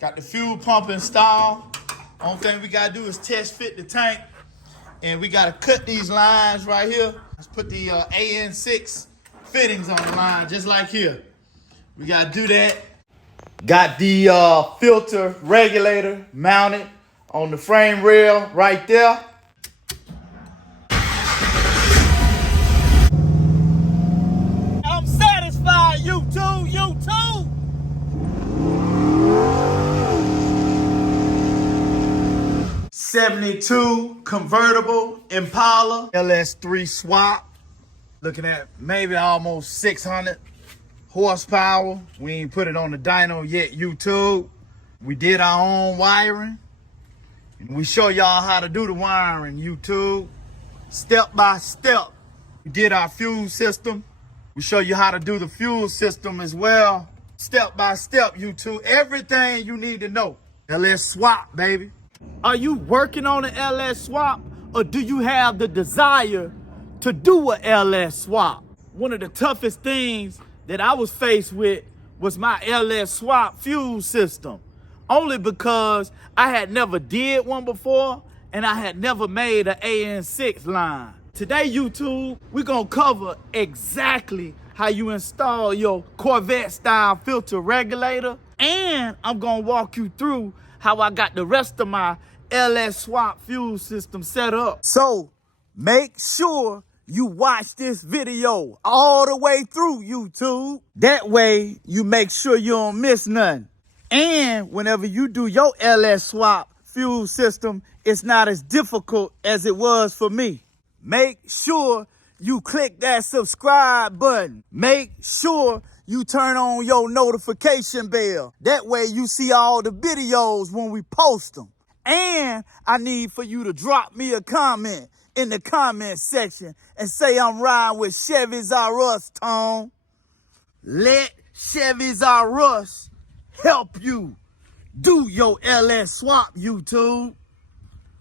Got the fuel pump installed. Only thing we gotta do is test fit the tank. And we gotta cut these lines right here. Let's put the AN6 fittings on the line, just like here. We gotta do that. Got the filter regulator mounted on the frame rail right there. I'm satisfied, you too. 72 Convertible Impala LS3 swap. Looking at maybe almost 600 horsepower. We ain't put it on the dyno yet, YouTube. We did our own wiring. We show y'all how to do the wiring, YouTube. Step by step. We did our fuel system. We show you how to do the fuel system as well. Step by step, YouTube. Everything you need to know. LS swap, baby. Are you working on an LS swap, or do you have the desire to do a LS swap? One of the toughest things that I was faced with was my LS swap fuel system, only because I had never did one before and I had never made an AN6 line. Today, YouTube, we're gonna cover exactly how you install your Corvette-style filter regulator, and I'm gonna walk you through how I got the rest of my LS swap fuel system set up. So make sure you watch this video all the way through, YouTube. That way you make sure you don't miss nothing. And whenever you do your LS swap fuel system, it's not as difficult as it was for me. Make sure you click that subscribe button. Make sure you turn on your notification bell. That way you see all the videos when we post them. And I need for you to drop me a comment in the comment section and say I'm riding with Chevys R Us, Tone. Let Chevys R Us help you do your LS swap, YouTube.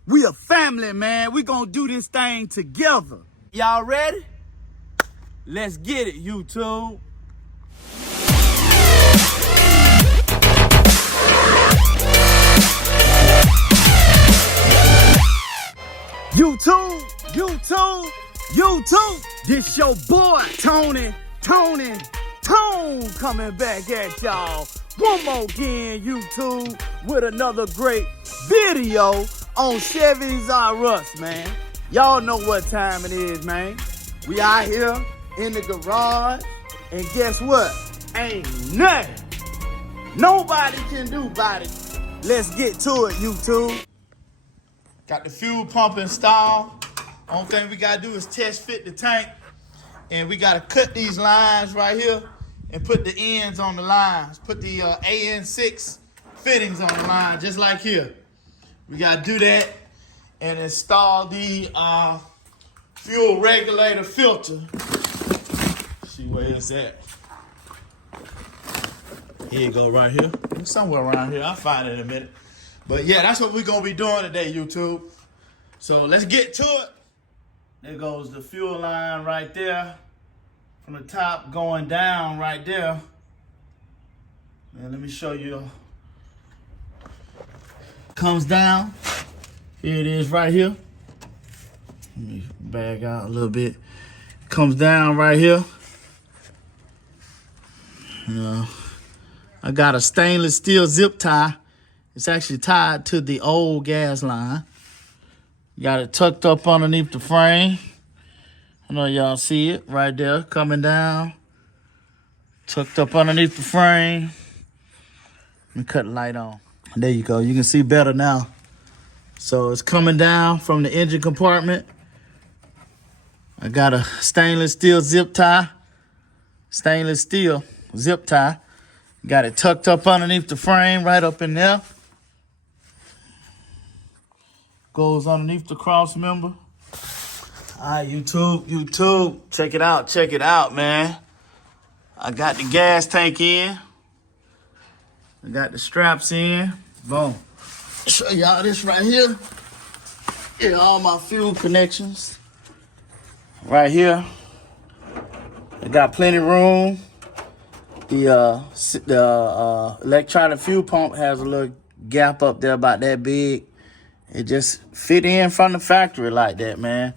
We a family, man. We gonna do this thing together. Y'all ready? Let's get it, YouTube. YouTube. This your boy, Tone coming back at y'all one more again, YouTube, with another great video on Chevys R Us, man. Y'all know what time it is, man. We out here in the garage, and guess what? Ain't nothing nobody can do about it. Let's get to it, YouTube. Got the fuel pump installed. Only thing we gotta do is test fit the tank, and we gotta cut these lines right here and put the ends on the lines. Put the AN6 fittings on the line, just like here. We gotta do that and install the fuel regulator filter. Let's see where it's at. Here you go, right here. It's somewhere around here. I'll find it in a minute. But yeah, that's what we're gonna be doing today, YouTube. So let's get to it. There goes the fuel line right there. From the top going down right there. And let me show you. Comes down. Here it is right here. Let me bag out a little bit. Comes down right here. I got a stainless steel zip tie. It's actually tied to the old gas line. Got it tucked up underneath the frame. I know y'all see it right there coming down. Tucked up underneath the frame. Let me cut the light on. There you go. You can see better now. So it's coming down from the engine compartment. I got a stainless steel zip tie. Stainless steel zip tie. Got it tucked up underneath the frame, right up in there. Goes underneath the cross member. All right, YouTube, check it out, man. I got the gas tank in. I got the straps in. Boom. Show y'all this right here. Here, all my fuel connections. Right here. I got plenty of room. The electronic fuel pump has a little gap up there about that big. It just fit in from the factory like that, man.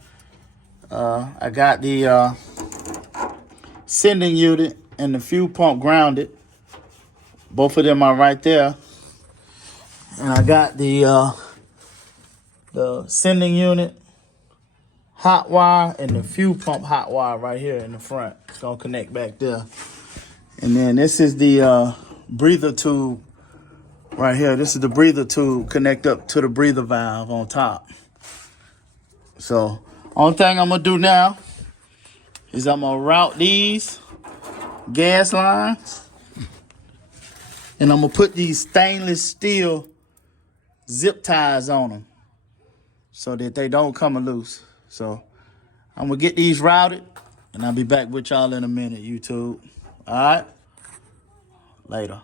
I got the sending unit and the fuel pump grounded. Both of them are right there. And I got the sending unit hot wire and the fuel pump hot wire right here in the front. It's gonna connect back there. And then this is the breather tube right here. This is the breather tube connect up to the breather valve on top. So only thing I'm gonna do now is I'm gonna route these gas lines and I'm gonna put these stainless steel zip ties on them so that they don't come loose. So I'm gonna get these routed and I'll be back with y'all in a minute, YouTube. All right, later.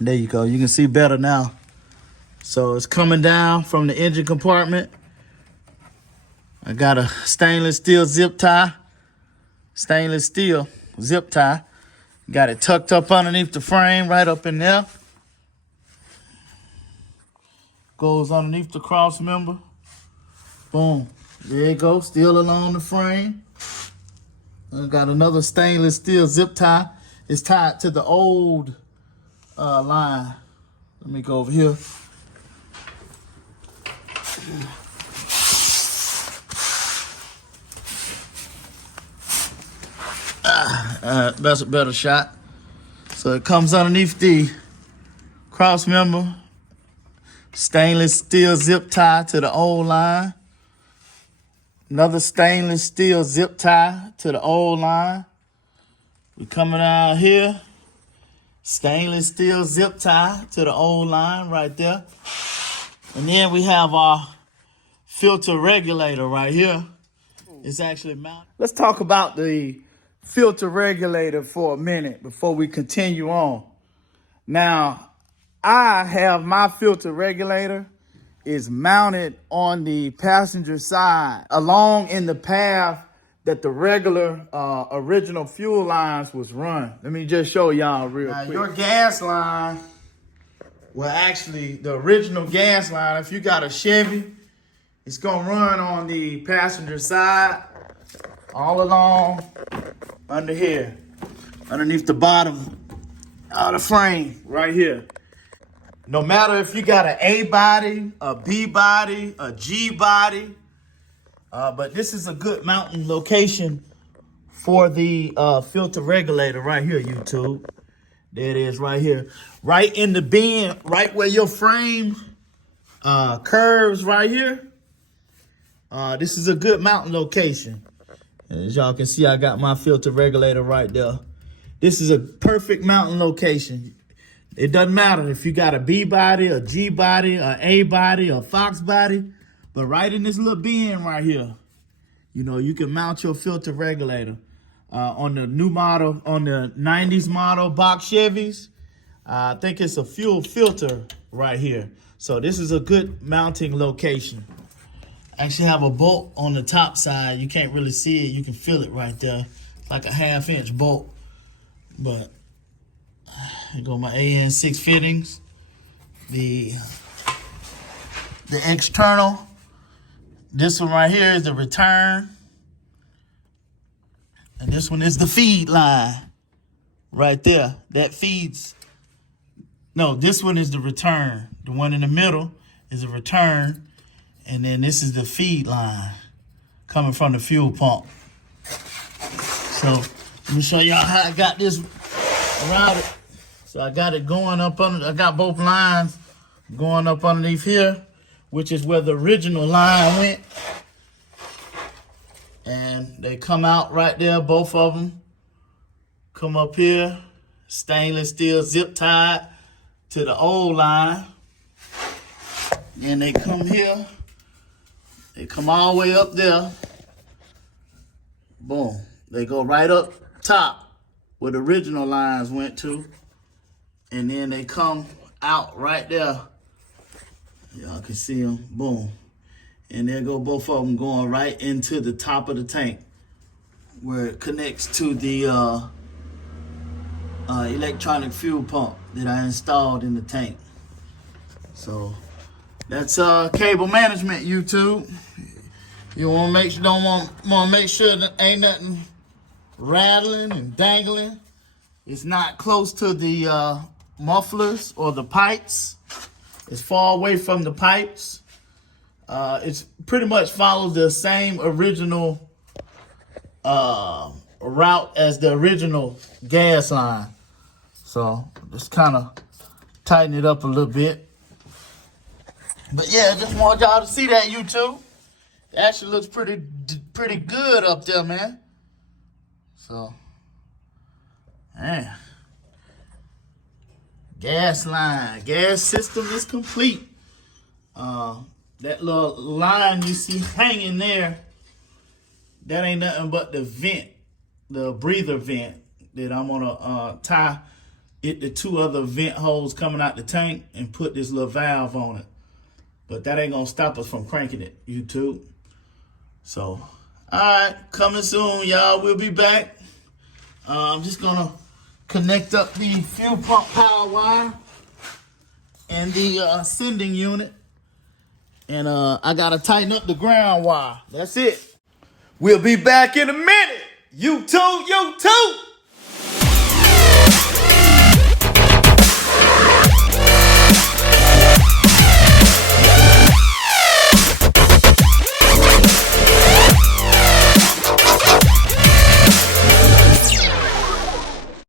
There you go, you can see better now. So it's coming down from the engine compartment. I got a stainless steel zip tie. Stainless steel zip tie. Got it tucked up underneath the frame, right up in there. Goes underneath the cross member. Boom. There you go, still along the frame. I got another stainless steel zip tie. It's tied to the old line. Let me go over here. That's a better shot. So it comes underneath the cross member. Stainless steel zip tie to the old line. Another stainless steel zip tie to the old line. We coming out here. Stainless steel zip tie to the old line right there. And then we have our filter regulator right here. It's actually mounted. Let's talk about the filter regulator for a minute before we continue on. Now, I have my filter regulator is mounted on the passenger side along in the path that the regular original fuel lines was run. Let me just show y'all real quick. Your gas line, well actually the original gas line, if you got a Chevy, it's gonna run on the passenger side all along under here, underneath the bottom of the frame right here. No matter if you got an A body, a B body, a G body, but this is a good mounting location for the filter regulator right here, YouTube. There it is right here. Right in the bend, right where your frame curves right here. This is a good mounting location. As y'all can see, I got my filter regulator right there. This is a perfect mounting location. It doesn't matter if you got a B body, a G body, a A body, a Fox body, but right in this little bend right here, you know, you can mount your filter regulator. On the new model, on the 90s model box Chevys, I think it's a fuel filter right here. So this is a good mounting location. I actually have a bolt on the top side. You can't really see it. You can feel it right there. It's like a 1/2 inch bolt. But here go my AN6 fittings. The external. This one right here is the return. And this one is the feed line. Right there. That feeds. No, this one is the return. The one in the middle is the return. And then this is the feed line coming from the fuel pump. So let me show y'all how I got this routed. So I got it going up under, I got both lines going up underneath here, which is where the original line went. And they come out right there, both of them. Come up here, stainless steel zip tied to the old line. Then they come here. They come all the way up there. Boom. They go right up top where the original lines went to. And then they come out right there. Y'all can see them. Boom. And there go both of them going right into the top of the tank where it connects to the electronic fuel pump that I installed in the tank. So that's cable management, YouTube. You want to make sure that ain't nothing rattling and dangling. It's not close to the mufflers or the pipes. It's far away from the pipes. It's pretty much follows the same original route as the original gas line. So just kind of tighten it up a little bit. But yeah, just want y'all to see that, YouTube. It actually looks pretty good up there, man. So, man. Gas line, gas system is complete. That little line you see hanging there, that ain't nothing but the vent, the breather vent that I'm gonna tie it to two other vent holes coming out the tank and put this little valve on it. But that ain't gonna stop us from cranking it, YouTube. So, all right, coming soon, y'all. We'll be back. I'm just gonna connect up the fuel pump power wire and the sending unit. And I gotta tighten up the ground wire. That's it. We'll be back in a minute. YouTube.